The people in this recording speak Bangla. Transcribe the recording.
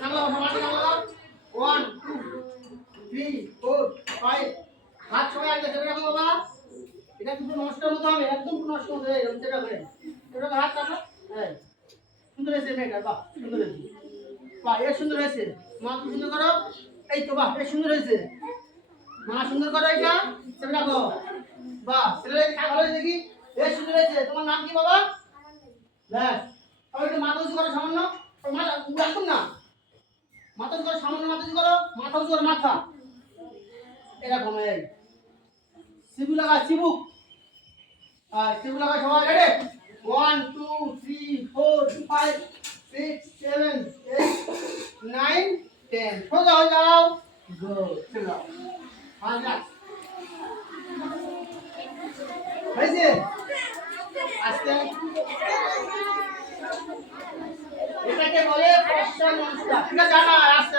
নামলা মাটি নামলা 1 2 3 4 5 হাত সবাই আগে ধরে রাখো বাবা এটা কিন্তু নষ্টের মতো হবে একদম নষ্ট হয়ে যাবে এরকম চেষ্টা করে এটা হাত কাটো হ্যাঁ সুন্দর হয়েছে মেয়েটা বাহ সুন্দর হয়েছে বাহ এর সুন্দর হয়েছে মা কি সুন্দর করো এই তো বাহ এর সুন্দর হয়েছে মা সুন্দর করো এটা চেপে রাখো বাহ ছেলে ভালো হয়েছে দেখি এর সুন্দর হয়েছে তোমার নাম কি বাবা ব্যাস তাহলে একটু মাথা উঁচু করো সামান্য মাথা একদম না মাথা উঁচু করো সামান্য মাথা উঁচু করো মাথা উঁচু করো মাথা এরকম এই শিবু লাগা শিবু শিবু লাগা সবাই রেডি 1 2 3 4 5 6 7 8 9 10 সোজা হয়ে যাও গুড চলো আচ্ছা হয়েছে আজকে এটাকে বলে প্রশ্ন নমস্কার ঠিক আছে জানা আসছে